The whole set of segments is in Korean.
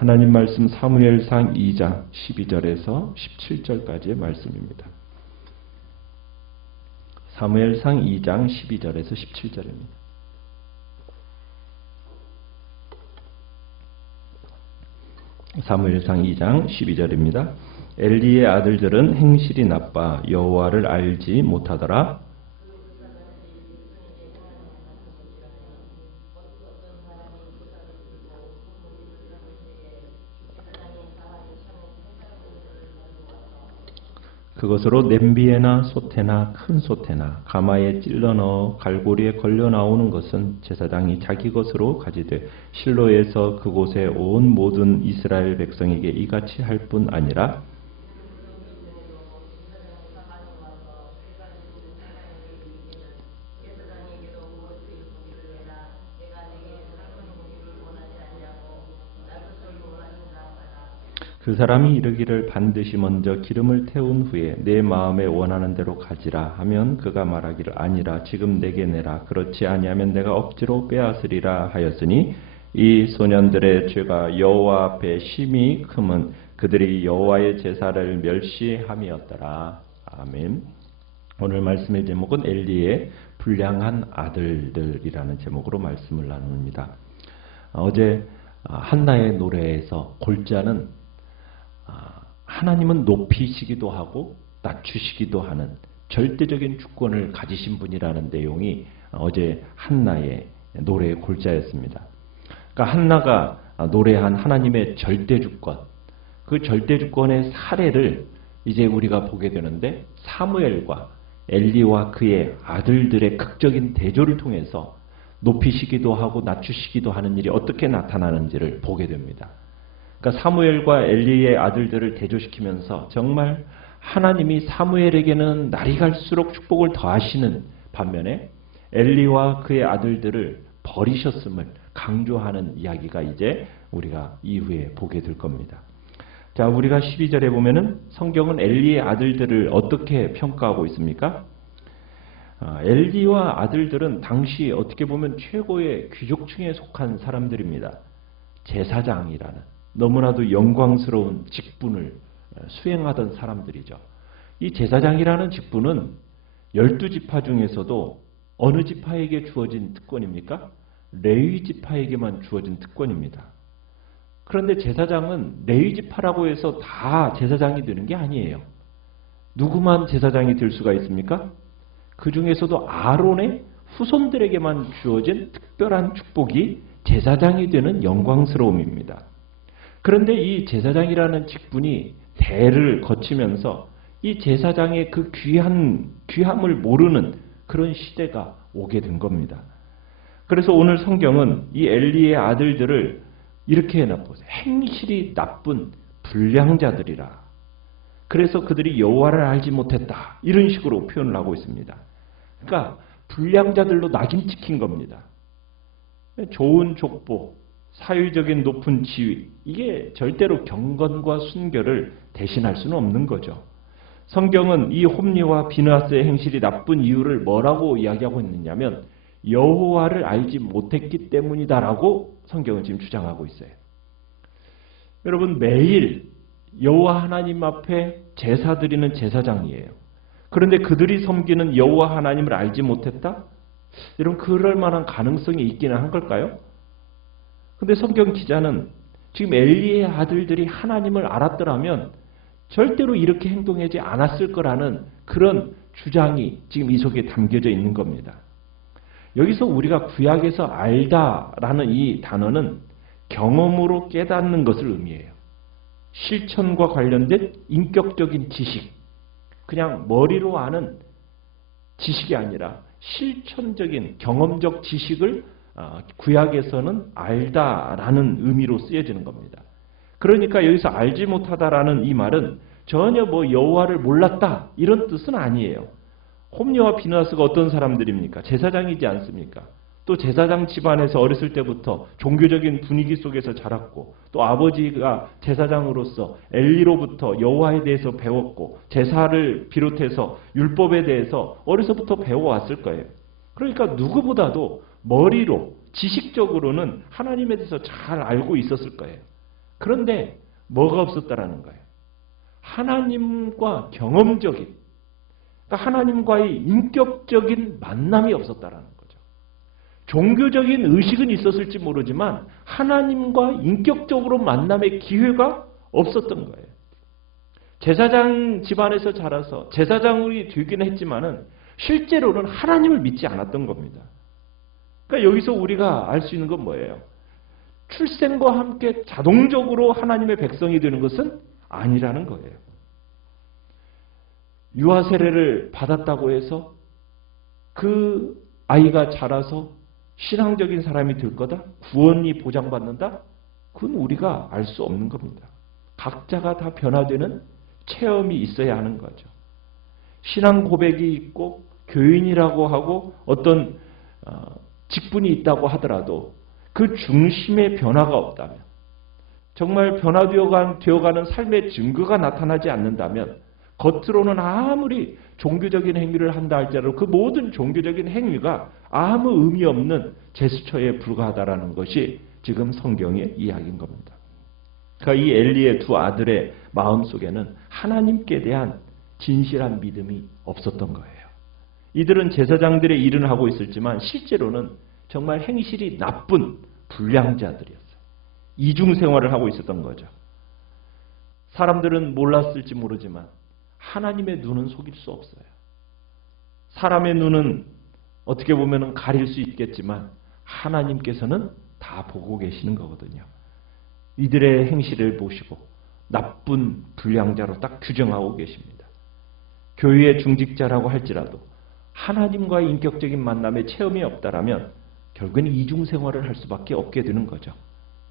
하나님 말씀 사무엘상 2장 12절에서 17절까지의 말씀입니다. 사무엘상 2장 12절에서 17절입니다. 사무엘상 2장 12절입니다. 엘리의 아들들은 행실이 나빠 여호와를 알지 못하더라. 그것으로 냄비에나 솥에나 큰 솥에나 가마에 찔러 넣어 갈고리에 걸려 나오는 것은 제사장이 자기 것으로 가지되 실로에서 그곳에 온 모든 이스라엘 백성에게 이같이 할 뿐 아니라 그 사람이 이르기를 반드시 먼저 기름을 태운 후에 내 마음에 원하는 대로 가지라 하면 그가 말하기를 아니라 지금 내게 내라 그렇지 아니하면 내가 억지로 빼앗으리라 하였으니 이 소년들의 죄가 여호와 앞에 심히 크면 그들이 여호와의 제사를 멸시함이었더라. 아멘. 오늘 말씀의 제목은 엘리의 불량한 아들들이라는 제목으로 말씀을 나눕니다. 어제 한나의 노래에서 골자는 하나님은 높이시기도 하고 낮추시기도 하는 절대적인 주권을 가지신 분이라는 내용이 어제 한나의 노래의 골자였습니다. 그러니까 한나가 노래한 하나님의 절대주권, 그 절대주권의 사례를 이제 우리가 보게 되는데 사무엘과 엘리와 그의 아들들의 극적인 대조를 통해서 높이시기도 하고 낮추시기도 하는 일이 어떻게 나타나는지를 보게 됩니다. 그러니까 사무엘과 엘리의 아들들을 대조시키면서 정말 하나님이 사무엘에게는 날이 갈수록 축복을 더하시는 반면에 엘리와 그의 아들들을 버리셨음을 강조하는 이야기가 이제 우리가 이후에 보게 될 겁니다. 자, 우리가 12절에 보면은 성경은 엘리의 아들들을 어떻게 평가하고 있습니까? 엘리와 아들들은 당시 어떻게 보면 최고의 귀족층에 속한 사람들입니다. 제사장이라는 너무나도 영광스러운 직분을 수행하던 사람들이죠. 이 제사장이라는 직분은 12지파 중에서도 어느 지파에게 주어진 특권입니까? 레위 지파에게만 주어진 특권입니다. 그런데 제사장은 레위 지파라고 해서 다 제사장이 되는 게 아니에요. 누구만 제사장이 될 수가 있습니까? 그 중에서도 아론의 후손들에게만 주어진 특별한 축복이 제사장이 되는 영광스러움입니다. 그런데 이 제사장이라는 직분이 대를 거치면서 이 제사장의 그 귀함을 모르는 그런 시대가 오게 된 겁니다. 그래서 오늘 성경은 이 엘리의 아들들을 이렇게 해놨보세요. 행실이 나쁜 불량자들이라. 그래서 그들이 여호와를 알지 못했다. 이런 식으로 표현을 하고 있습니다. 그러니까 불량자들로 낙인 찍힌 겁니다. 좋은 족보, 사회적인 높은 지위, 이게 절대로 경건과 순결을 대신할 수는 없는 거죠. 성경은 이 홈리와 비느하스의 행실이 나쁜 이유를 뭐라고 이야기하고 있느냐면 여호와를 알지 못했기 때문이다라고 성경은 지금 주장하고 있어요. 여러분, 매일 여호와 하나님 앞에 제사 드리는 제사장이에요. 그런데 그들이 섬기는 여호와 하나님을 알지 못했다? 여러분, 그럴 만한 가능성이 있기는 한 걸까요? 근데 성경 기자는 지금 엘리의 아들들이 하나님을 알았더라면 절대로 이렇게 행동하지 않았을 거라는 그런 주장이 지금 이 속에 담겨져 있는 겁니다. 여기서 우리가 구약에서 알다라는 이 단어는 경험으로 깨닫는 것을 의미해요. 실천과 관련된 인격적인 지식, 그냥 머리로 아는 지식이 아니라 실천적인 경험적 지식을 구약에서는 알다라는 의미로 쓰여지는 겁니다. 그러니까 여기서 알지 못하다라는 이 말은 전혀 여호와를 몰랐다 이런 뜻은 아니에요. 홈리와 비느하스가 어떤 사람들입니까? 제사장이지 않습니까? 또 제사장 집안에서 어렸을 때부터 종교적인 분위기 속에서 자랐고 또 아버지가 제사장으로서 엘리로부터 여호와에 대해서 배웠고 제사를 비롯해서 율법에 대해서 어려서부터 배워왔을 거예요. 그러니까 누구보다도 머리로 지식적으로는 하나님에 대해서 잘 알고 있었을 거예요. 그런데 뭐가 없었다라는 거예요? 하나님과 경험적인, 그러니까 하나님과의 인격적인 만남이 없었다라는 거죠. 종교적인 의식은 있었을지 모르지만 하나님과 인격적으로 만남의 기회가 없었던 거예요. 제사장 집안에서 자라서 제사장이 되긴 했지만은 실제로는 하나님을 믿지 않았던 겁니다. 그러니까 여기서 우리가 알 수 있는 건 뭐예요? 출생과 함께 자동적으로 하나님의 백성이 되는 것은 아니라는 거예요. 유아 세례를 받았다고 해서 그 아이가 자라서 신앙적인 사람이 될 거다? 구원이 보장받는다? 그건 우리가 알 수 없는 겁니다. 각자가 다 변화되는 체험이 있어야 하는 거죠. 신앙 고백이 있고 교인이라고 하고 어떤 직분이 있다고 하더라도 그 중심의 변화가 없다면, 정말 변화되어가는 삶의 증거가 나타나지 않는다면, 겉으로는 아무리 종교적인 행위를 한다 할지라도 그 모든 종교적인 행위가 아무 의미 없는 제스처에 불과하다라는 것이 지금 성경의 이야기인 겁니다. 그러니까 이 엘리의 두 아들의 마음속에는 하나님께 대한 진실한 믿음이 없었던 거예요. 이들은 제사장들의 일은 하고 있었지만 실제로는 정말 행실이 나쁜 불량자들이었어요. 이중생활을 하고 있었던 거죠. 사람들은 몰랐을지 모르지만 하나님의 눈은 속일 수 없어요. 사람의 눈은 어떻게 보면 가릴 수 있겠지만 하나님께서는 다 보고 계시는 거거든요. 이들의 행실을 보시고 나쁜 불량자로 딱 규정하고 계십니다. 교회의 중직자라고 할지라도 하나님과의 인격적인 만남의 체험이 없다라면 결국은 이중생활을 할 수밖에 없게 되는 거죠.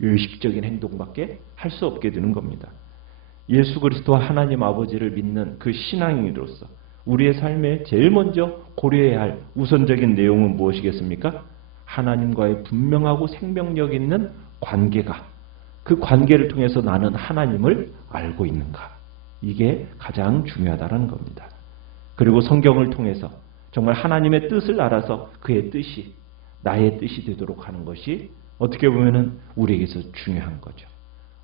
의식적인 행동밖에 할 수 없게 되는 겁니다. 예수 그리스도와 하나님 아버지를 믿는 그 신앙인으로서 우리의 삶에 제일 먼저 고려해야 할 우선적인 내용은 무엇이겠습니까? 하나님과의 분명하고 생명력 있는 관계가, 그 관계를 통해서 나는 하나님을 알고 있는가? 이게 가장 중요하다는 겁니다. 그리고 성경을 통해서 정말 하나님의 뜻을 알아서 그의 뜻이 나의 뜻이 되도록 하는 것이 어떻게 보면은 우리에게서 중요한 거죠.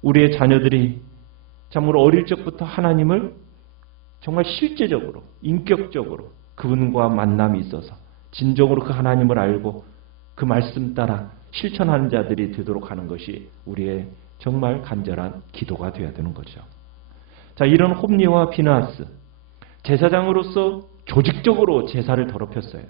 우리의 자녀들이 참으로 어릴 적부터 하나님을 정말 실제적으로, 인격적으로 그분과 만남이 있어서 진정으로 그 하나님을 알고 그 말씀 따라 실천하는 자들이 되도록 하는 것이 우리의 정말 간절한 기도가 되어야 되는 거죠. 자, 이런 홈리와 비느하스, 제사장으로서 조직적으로 제사를 더럽혔어요.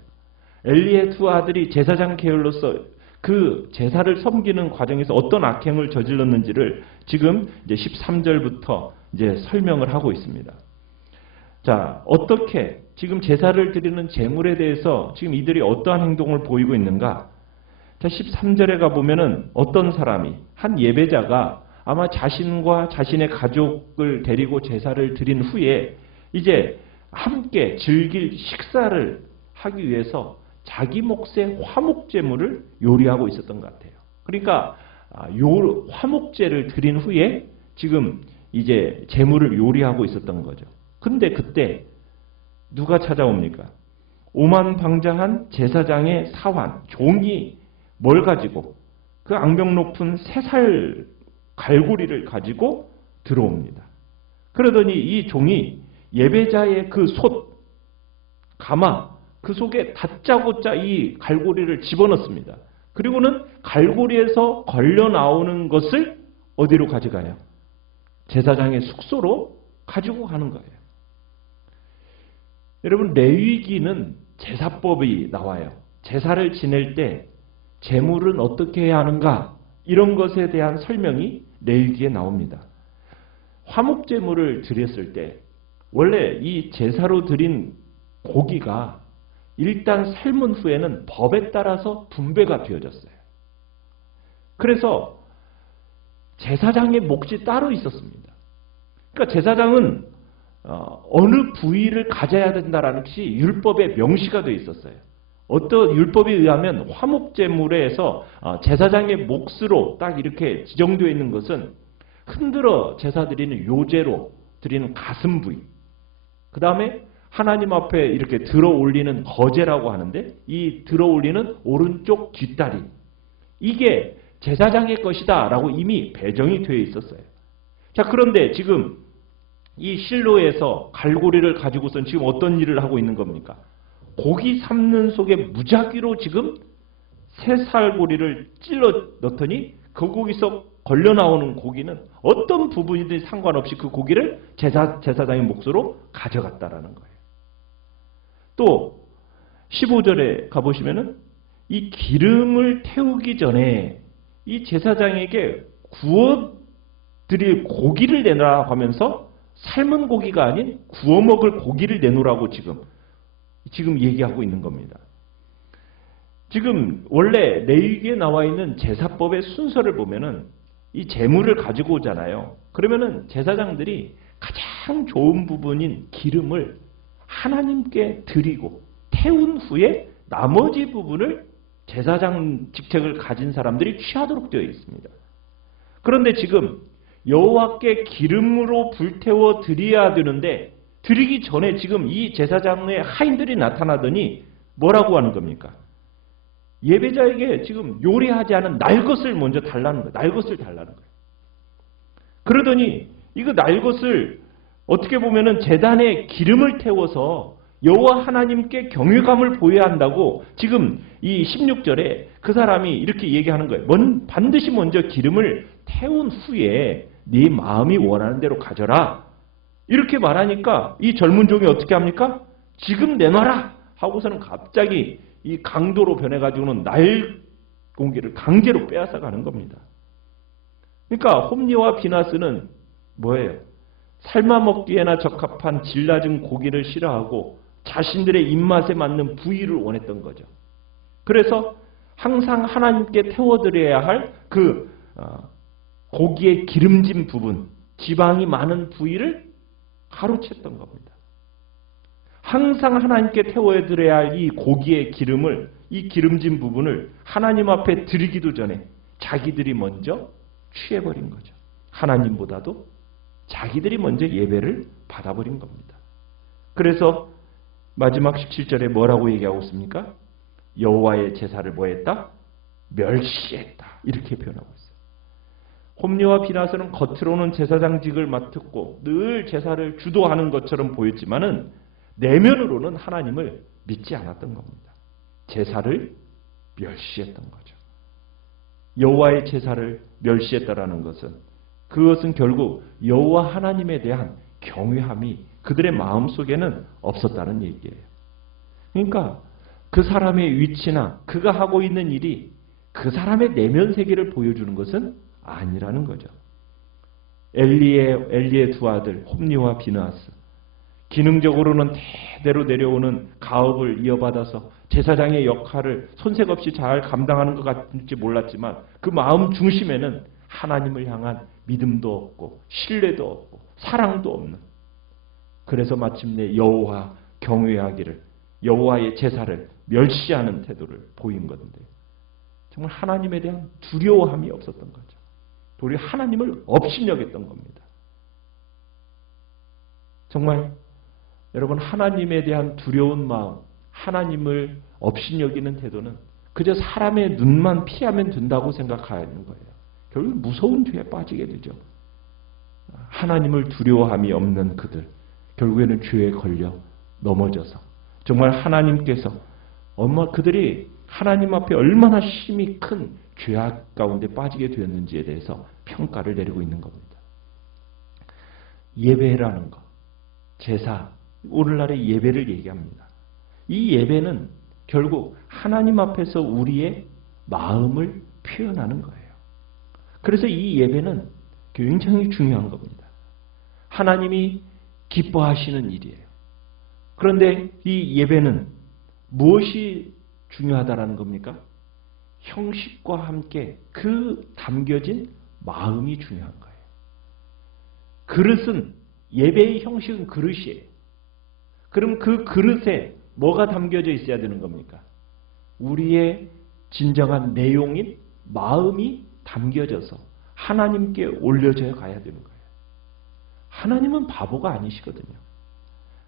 엘리의 두 아들이 제사장 계열로서 그 제사를 섬기는 과정에서 어떤 악행을 저질렀는지를 지금 이제 13절부터 이제 설명을 하고 있습니다. 자, 어떻게 지금 제사를 드리는 제물에 대해서 지금 이들이 어떠한 행동을 보이고 있는가? 자, 13절에 가보면은 어떤 사람이, 한 예배자가 아마 자신과 자신의 가족을 데리고 제사를 드린 후에 이제 함께 즐길 식사를 하기 위해서 자기 몫의 화목제물을 요리하고 있었던 것 같아요. 그러니까 화목제를 드린 후에 지금 이제 제물을 요리하고 있었던 거죠. 근데 그때 누가 찾아옵니까? 오만방자한 제사장의 사환, 종이 뭘 가지고? 그 악명 높은 3살 갈고리를 가지고 들어옵니다. 그러더니 이 종이 예배자의 그 솥, 가마, 그 속에 다짜고짜 이 갈고리를 집어넣습니다. 그리고는 갈고리에서 걸려 나오는 것을 어디로 가져가요? 제사장의 숙소로 가지고 가는 거예요. 여러분, 레위기는 제사법이 나와요. 제사를 지낼 때 제물은 어떻게 해야 하는가? 이런 것에 대한 설명이 레위기에 나옵니다. 화목제물을 드렸을 때 원래 이 제사로 드린 고기가 일단 삶은 후에는 법에 따라서 분배가 되어졌어요. 그래서 제사장의 몫이 따로 있었습니다. 그러니까 제사장은 어느 부위를 가져야 된다라는 것이 율법에 명시가 되어 있었어요. 어떤 율법에 의하면 화목제물에서 제사장의 몫으로 딱 이렇게 지정되어 있는 것은 흔들어 제사 드리는 요제로 드리는 가슴 부위, 그 다음에 하나님 앞에 이렇게 들어 올리는 거제라고 하는데 이 들어 올리는 오른쪽 뒷다리, 이게 제사장의 것이다 라고 이미 배정이 되어 있었어요. 자, 그런데 지금 이 실로에서 갈고리를 가지고선 지금 어떤 일을 하고 있는 겁니까? 고기 삶는 속에 무작위로 지금 새살고리를 찔러 넣더니 그 고기서 걸려 나오는 고기는 어떤 부분이든 상관없이 그 고기를 제사장의 몫으로 가져갔다라는 거예요. 또 15절에 가보시면은 이 기름을 태우기 전에 이 제사장에게 구워드릴 고기를 내놔라 하면서 삶은 고기가 아닌 구워 먹을 고기를 내놓으라고 지금 얘기하고 있는 겁니다. 지금 원래 레위기에 나와 있는 제사법의 순서를 보면은 이 제물을 가지고 오잖아요. 그러면은 제사장들이 가장 좋은 부분인 기름을 하나님께 드리고 태운 후에 나머지 부분을 제사장 직책을 가진 사람들이 취하도록 되어 있습니다. 그런데 지금 여호와께 기름으로 불태워 드려야 되는데 드리기 전에 지금 이 제사장의 하인들이 나타나더니 뭐라고 하는 겁니까? 예배자에게 지금 요리하지 않은 날것을 먼저 달라는 거예요. 날것을 달라는 거예요. 그러더니 이거 날것을 어떻게 보면은 제단에 기름을 태워서 여호와 하나님께 경외감을 보여야 한다고 지금 이 16절에 그 사람이 이렇게 얘기하는 거예요. 반드시 먼저 기름을 태운 후에 네 마음이 원하는 대로 가져라. 이렇게 말하니까 이 젊은 종이 어떻게 합니까? 지금 내놔라 하고서는 갑자기 이 강도로 변해가지고는 날 공기를 강제로 빼앗아 가는 겁니다. 그러니까 홈리와 비나스는 뭐예요? 삶아 먹기에나 적합한 질 낮은 고기를 싫어하고 자신들의 입맛에 맞는 부위를 원했던 거죠. 그래서 항상 하나님께 태워드려야 할 그 고기의 기름진 부분, 지방이 많은 부위를 가로챘던 겁니다. 항상 하나님께 태워드려야 할 이 고기의 기름을, 이 기름진 부분을 하나님 앞에 드리기도 전에 자기들이 먼저 취해버린 거죠. 하나님보다도 자기들이 먼저 예배를 받아버린 겁니다. 그래서 마지막 17절에 뭐라고 얘기하고 있습니까? 여호와의 제사를 뭐했다? 멸시했다. 이렇게 표현하고 있어요. 홈리와 비나스는 겉으로는 제사장직을 맡았고 늘 제사를 주도하는 것처럼 보였지만은 내면으로는 하나님을 믿지 않았던 겁니다. 제사를 멸시했던 거죠. 여호와의 제사를 멸시했다라는 그것은 결국 여호와 하나님에 대한 경외함이 그들의 마음속에는 없었다는 얘기예요. 그러니까 그 사람의 위치나 그가 하고 있는 일이 그 사람의 내면 세계를 보여주는 것은 아니라는 거죠. 엘리의 두 아들 홈리와 비느하스, 기능적으로는 대대로 내려오는 가업을 이어받아서 제사장의 역할을 손색 없이 잘 감당하는 것 같을지 몰랐지만 그 마음 중심에는 하나님을 향한 믿음도 없고 신뢰도 없고 사랑도 없는, 그래서 마침내 여호와 경외하기를, 여호와의 제사를 멸시하는 태도를 보인 건데 정말 하나님에 대한 두려워함이 없었던 거죠. 도리어 하나님을 업신여겼던 겁니다. 정말 여러분, 하나님에 대한 두려운 마음, 하나님을 업신여기는 태도는 그저 사람의 눈만 피하면 된다고 생각하는 거예요. 결국 무서운 죄에 빠지게 되죠. 하나님을 두려워함이 없는 그들, 결국에는 죄에 걸려 넘어져서 정말 하나님께서 그들이 하나님 앞에 얼마나 심히 큰 죄악 가운데 빠지게 되었는지에 대해서 평가를 내리고 있는 겁니다. 예배라는 것, 제사, 오늘날의 예배를 얘기합니다. 이 예배는 결국 하나님 앞에서 우리의 마음을 표현하는 거예요. 그래서 이 예배는 굉장히 중요한 겁니다. 하나님이 기뻐하시는 일이에요. 그런데 이 예배는 무엇이 중요하다라는 겁니까? 형식과 함께 그 담겨진 마음이 중요한 거예요. 그릇은, 예배의 형식은 그릇이에요. 그럼 그 그릇에 뭐가 담겨져 있어야 되는 겁니까? 우리의 진정한 내용인 마음이 담겨져서 하나님께 올려져 가야 되는 거예요. 하나님은 바보가 아니시거든요.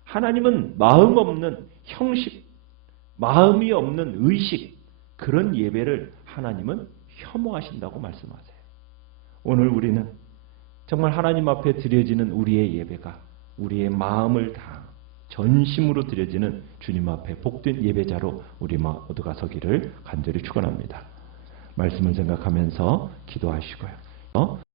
하나님은 마음 없는 형식, 마음이 없는 의식, 그런 예배를 하나님은 혐오하신다고 말씀하세요. 오늘 우리는 정말 하나님 앞에 드려지는 우리의 예배가 우리의 마음을 다 전심으로 드려지는 주님 앞에 복된 예배자로 우리 모두가 서기를 간절히 축원합니다. 말씀을 생각하면서 기도하시고요.